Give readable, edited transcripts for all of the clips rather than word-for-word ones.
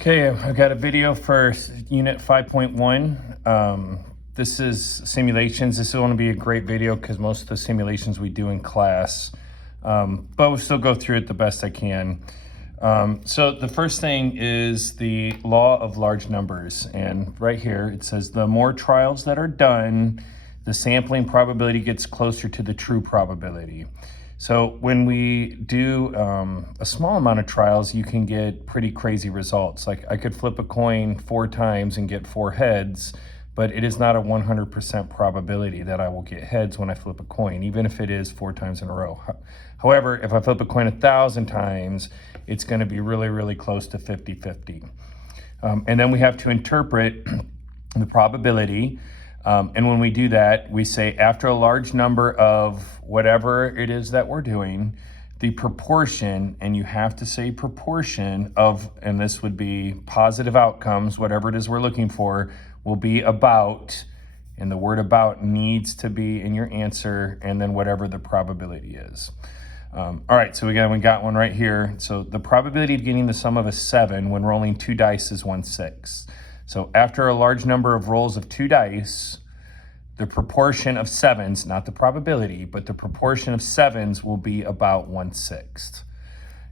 Okay, I've got a video for Unit 5.1. This is simulations. This is going to be a great video because most of the simulations we do in class, but we'll still go through it the best I can. So the first thing is the law of large numbers. And right here, it says the more trials that are done, the sampling probability gets closer to the true probability. So when we do a small amount of trials, you can get pretty crazy results. Like I could flip a coin 4 times and get 4 heads, but it is not a 100% probability that I will get heads when I flip a coin, even if it is 4 times in a row. However, if I flip a coin 1,000 times, it's going to be really, really close to 50-50. And then we have to interpret the probability. And when we do that, we say after a large number of whatever it is that we're doing, the proportion, and you have to say proportion of, and this would be positive outcomes, whatever it is we're looking for, will be about, and the word about needs to be in your answer, and then whatever the probability is. All right, so we got one right here. So the probability of getting the sum of a 7 when rolling 2 dice is 1/6. So after a large number of rolls of 2 dice, the proportion of 7s, not the probability, but the proportion of 7s will be about 1/6.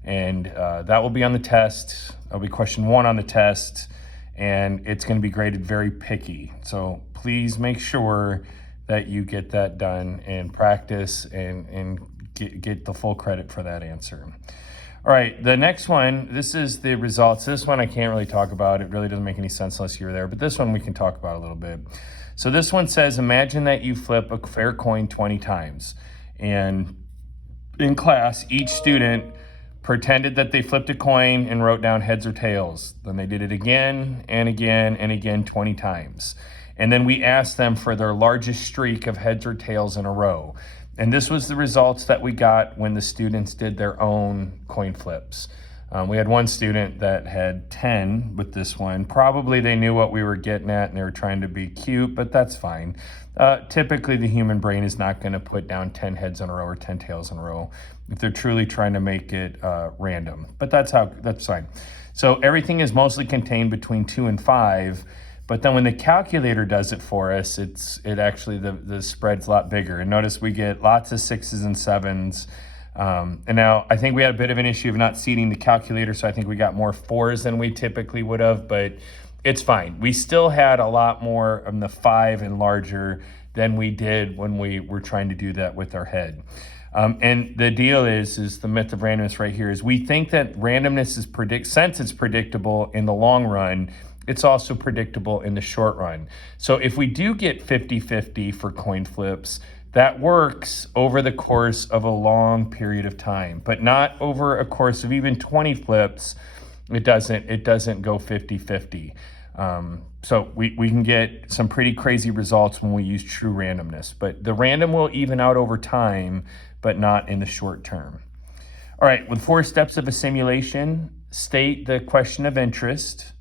And that will be on the test. That'll be question 1 on the test, and it's going to be graded very picky. So please make sure that you get that done and practice and get the full credit for that answer. All right, the next one, this is the results. This one I can't really talk about. It really doesn't make any sense unless you're there, but this one we can talk about a little bit. So this one says, imagine that you flip a fair coin 20 times. And in class, each student pretended that they flipped a coin and wrote down heads or tails. Then they did it again and again and again 20 times. And then we asked them for their largest streak of heads or tails in a row. And this was the results that we got when the students did their own coin flips. We had one student that had 10 with this one. Probably they knew what we were getting at and they were trying to be cute, but that's fine. Typically the human brain is not going to put down 10 heads in a row or 10 tails in a row if they're truly trying to make it random. But that's fine. So everything is mostly contained between 2 and 5. But then when the calculator does it for us, it actually, the spread's a lot bigger. And notice we get lots of 6s and 7s. And now I think we had a bit of an issue of not seating the calculator, so I think we got more 4s than we typically would have, but it's fine. We still had a lot more of the 5 and larger than we did when we were trying to do that with our head. And the deal is the myth of randomness right here, is we think that randomness is since it's predictable in the long run, it's also predictable in the short run. So if we do get 50-50 for coin flips, that works over the course of a long period of time, but not over a course of even 20 flips. It doesn't go 50-50. So we can get some pretty crazy results when we use true randomness, but the random will even out over time, but not in the short term. All right, with 4 steps of a simulation, state the question of interest.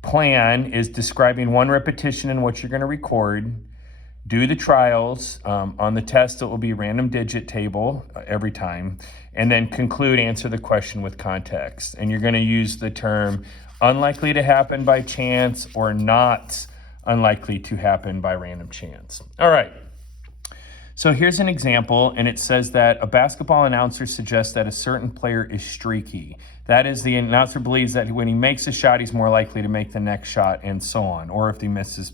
Plan is describing one repetition in what you're going to record. Do the trials. On the test, it will be random digit table every time. And then conclude, answer the question with context. And you're going to use the term unlikely to happen by chance or not unlikely to happen by random chance. All right. So here's an example, and it says that a basketball announcer suggests that a certain player is streaky. That is, the announcer believes that when he makes a shot, he's more likely to make the next shot, and so on. Or if he misses,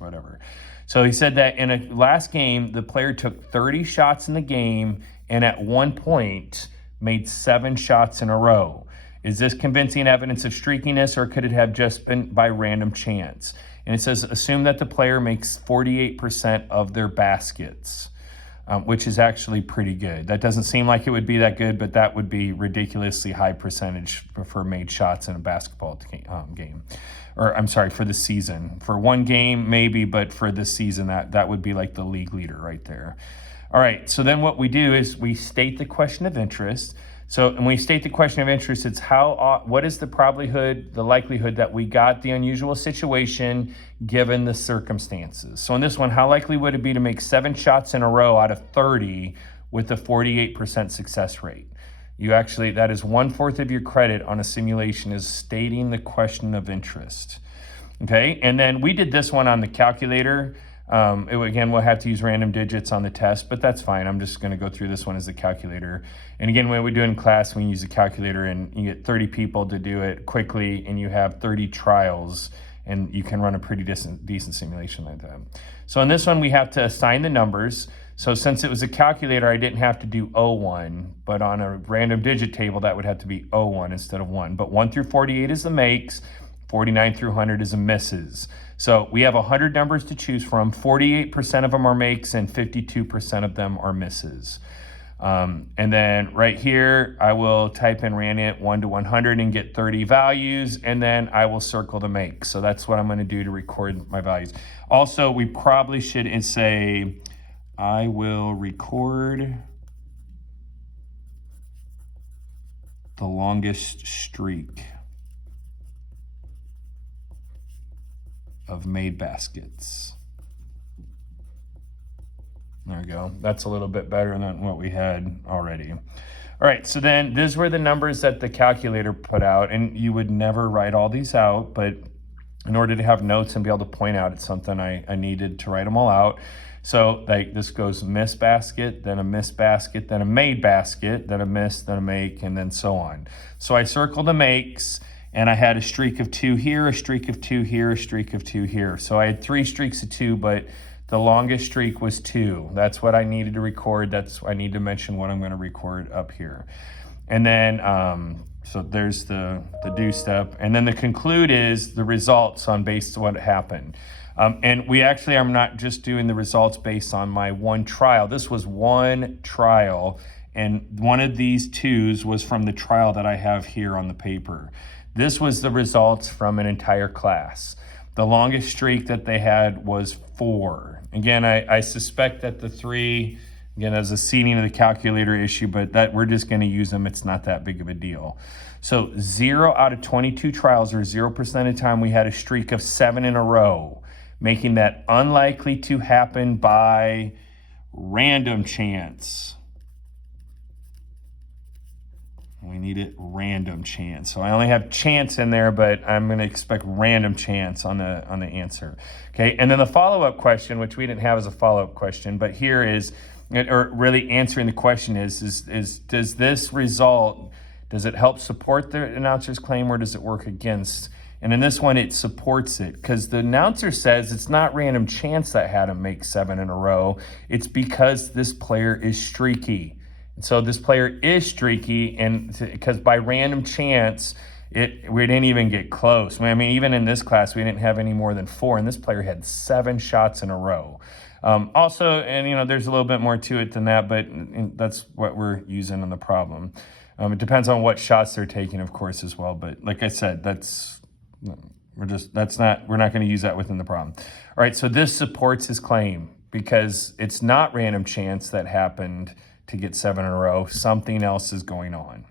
whatever. So he said that in a last game, the player took 30 shots in the game, and at one point made 7 shots in a row. Is this convincing evidence of streakiness, or could it have just been by random chance? And it says, assume that the player makes 48% of their baskets. Which is actually pretty good. That doesn't seem like it would be that good, but that would be ridiculously high percentage for made shots in a basketball game. Or I'm sorry, for the season. For one game, maybe, but for the season, that would be like the league leader right there. All right, so then what we do is we state the question of interest. So when we state the question of interest, it's what is the likelihood that we got the unusual situation given the circumstances. So in this one, how likely would it be to make 7 shots in a row out of 30 with a 48% success rate? that is 1/4 of your credit on a simulation is stating the question of interest. Okay, and then we did this one on the calculator. Again, we'll have to use random digits on the test, but that's fine. I'm just gonna go through this one as the calculator. And again, when we do it in class, we use a calculator and you get 30 people to do it quickly and you have 30 trials and you can run a pretty decent simulation like that. So in this one, we have to assign the numbers. So since it was a calculator, I didn't have to do O1, but on a random digit table, that would have to be O1 instead of 1. But 1 through 48 is the makes, 49 through 100 is the misses. So we have 100 numbers to choose from. 48% of them are makes and 52% of them are misses. And then right here, I will type in random 1 to 100 and get 30 values, and then I will circle the make. So that's what I'm gonna do to record my values. Also, we probably should say, I will record the longest streak of made baskets. There we go. That's a little bit better than what we had already. All right, so then these were the numbers that the calculator put out, and you would never write all these out, but in order to have notes and be able to point out it's something I needed to write them all out. So like this goes miss basket, then a miss basket, then a made basket, then a miss, then a make, and then so on. So I circled the makes, and I had a streak of 2 here, a streak of 2 here, a streak of 2 here. So I had 3 streaks of 2, but the longest streak was 2. That's what I needed to record. I need to mention what I'm going to record up here. And then, so there's the do step. And then the conclude is the results on based on what happened. And I'm not just doing the results based on my one trial. This was one trial, and one of these 2s was from the trial that I have here on the paper. This was the results from an entire class. The longest streak that they had was 4. Again, I suspect that the 3, again, as a seating of the calculator issue, but that we're just gonna use them. It's not that big of a deal. So 0 out of 22 trials, or 0% of the time, we had a streak of 7 in a row, making that unlikely to happen by random chance. We need it random chance. So I only have chance in there, but I'm gonna expect random chance on the answer. Okay, and then the follow-up question, which we didn't have as a follow-up question, but here is, or really answering the question is does this result, does it help support the announcer's claim or does it work against? And in this one, it supports it because the announcer says it's not random chance that had him make 7 in a row. It's because this player is streaky. So this player is streaky, and because by random chance, we didn't even get close. I mean, even in this class, we didn't have any more than 4, and this player had 7 shots in a row. Also, and there's a little bit more to it than that, but that's what we're using in the problem. It depends on what shots they're taking, of course, as well. But like I said, we're not going to use that within the problem. All right, so this supports his claim because it's not random chance that happened to get 7 in a row. Something else is going on.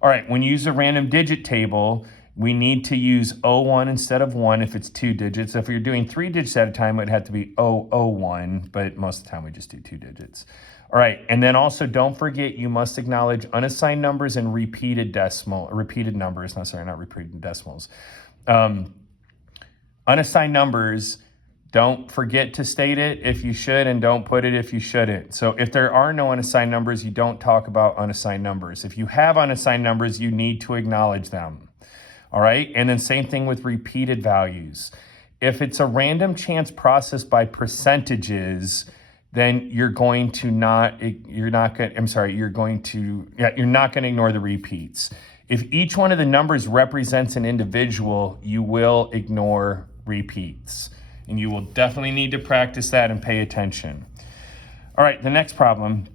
All right, when you use a random digit table, we need to use O1 instead of 1 if it's 2 digits. If you're doing 3 digits at a time, it would have to be O01, but most of the time we just do 2 digits. All right, and then also don't forget you must acknowledge unassigned numbers and repeated numbers. No, sorry, not repeated decimals. Unassigned numbers, don't forget to state it if you should, and don't put it if you shouldn't. So if there are no unassigned numbers, you don't talk about unassigned numbers. If you have unassigned numbers, you need to acknowledge them. All right, and then same thing with repeated values. If it's a random chance process by percentages, then you're not going to ignore the repeats. If each one of the numbers represents an individual, you will ignore repeats. And you will definitely need to practice that and pay attention. All right, the next problem.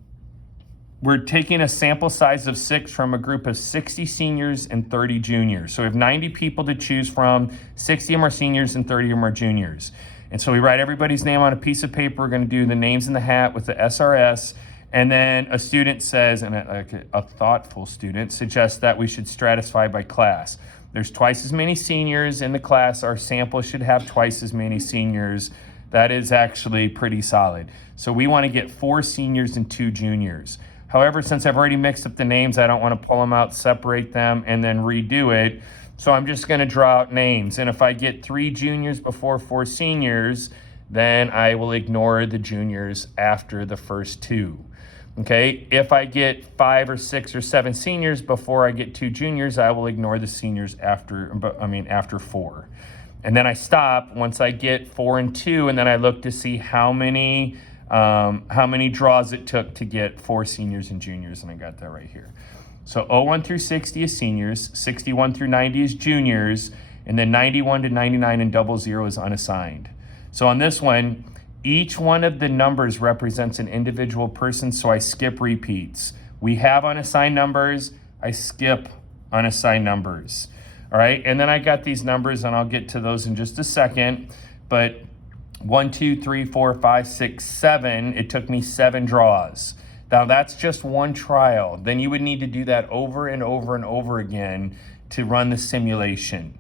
We're taking a sample size of 6 from a group of 60 seniors and 30 juniors. So we have 90 people to choose from, 60 of them are seniors and 30 of them are juniors. And so we write everybody's name on a piece of paper. We're gonna do the names in the hat with the SRS. And then a student says, and a thoughtful student suggests that we should stratify by class. There's twice as many seniors in the class. Our sample should have twice as many seniors. That is actually pretty solid. So we want to get 4 seniors and 2 juniors. However, since I've already mixed up the names, I don't want to pull them out, separate them, and then redo it. So I'm just going to draw out names. And if I get 3 juniors before 4 seniors, then I will ignore the juniors after the first 2. Okay, if I get 5 or 6 or 7 seniors before I get 2 juniors, I will ignore the seniors after 4. And then I stop once I get 4 and 2, and then I look to see how many draws it took to get 4 seniors and juniors, and I got that right here. So 01 through 60 is seniors, 61 through 90 is juniors, and then 91 to 99 and 00 is unassigned. So on this one, each one of the numbers represents an individual person, so I skip repeats. We have unassigned numbers, I skip unassigned numbers. All right, and then I got these numbers, and I'll get to those in just a second, but 1, 2, 3, 4, 5, 6, 7, it took me 7 draws. Now that's just one trial. Then you would need to do that over and over and over again to run the simulation.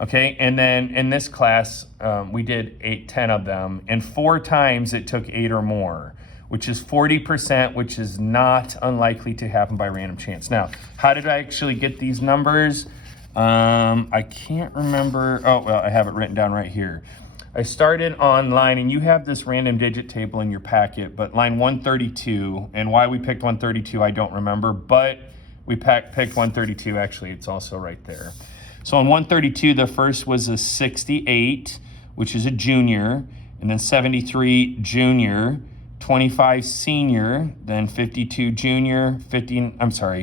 Okay, and then in this class, we did 10 of them, and 4 times it took 8 or more, which is 40%, which is not unlikely to happen by random chance. Now, how did I actually get these numbers? I can't remember. Oh, well, I have it written down right here. I started on line, and you have this random digit table in your packet, but line 132, and why we picked 132, I don't remember, but we picked 132, actually, it's also right there. So on 132, the first was a 68, which is a junior, and then 73 junior, 25 senior, then 52 junior,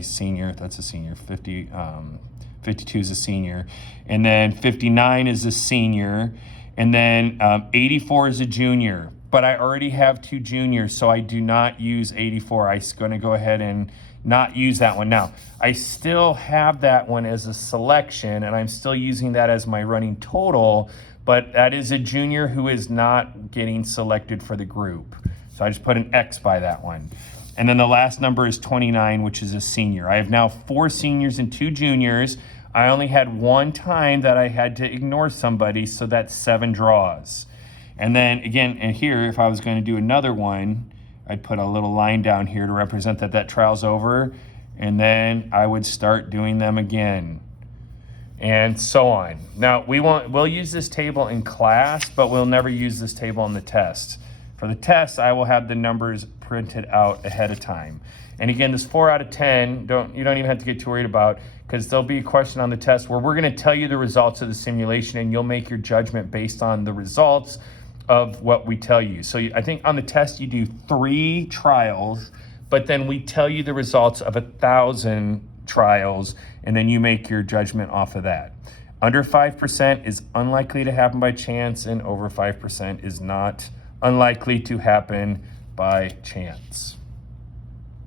senior, that's a senior, 52 is a senior, and then 59 is a senior, and then 84 is a junior, but I already have 2 juniors, so I do not use 84. I'm going to go ahead and not use that one. Now, I still have that one as a selection, and I'm still using that as my running total, but that is a junior who is not getting selected for the group. So I just put an X by that one. And then the last number is 29, which is a senior. I have now 4 seniors and 2 juniors. I only had 1 time that I had to ignore somebody, so that's 7 draws. And then again, and here, if I was going to do another one, I'd put a little line down here to represent that trial's over, and then I would start doing them again, and so on. Now, we'll use this table in class, but we'll never use this table in the test. For the test, I will have the numbers printed out ahead of time. And again, this 4 out of 10, you don't even have to get too worried about, because there'll be a question on the test where we're going to tell you the results of the simulation, and you'll make your judgment based on the results of what we tell you. So I think on the test you do 3 trials, but then we tell you the results of 1,000 trials, and then you make your judgment off of that. Under 5% is unlikely to happen by chance, and over 5% is not unlikely to happen by chance.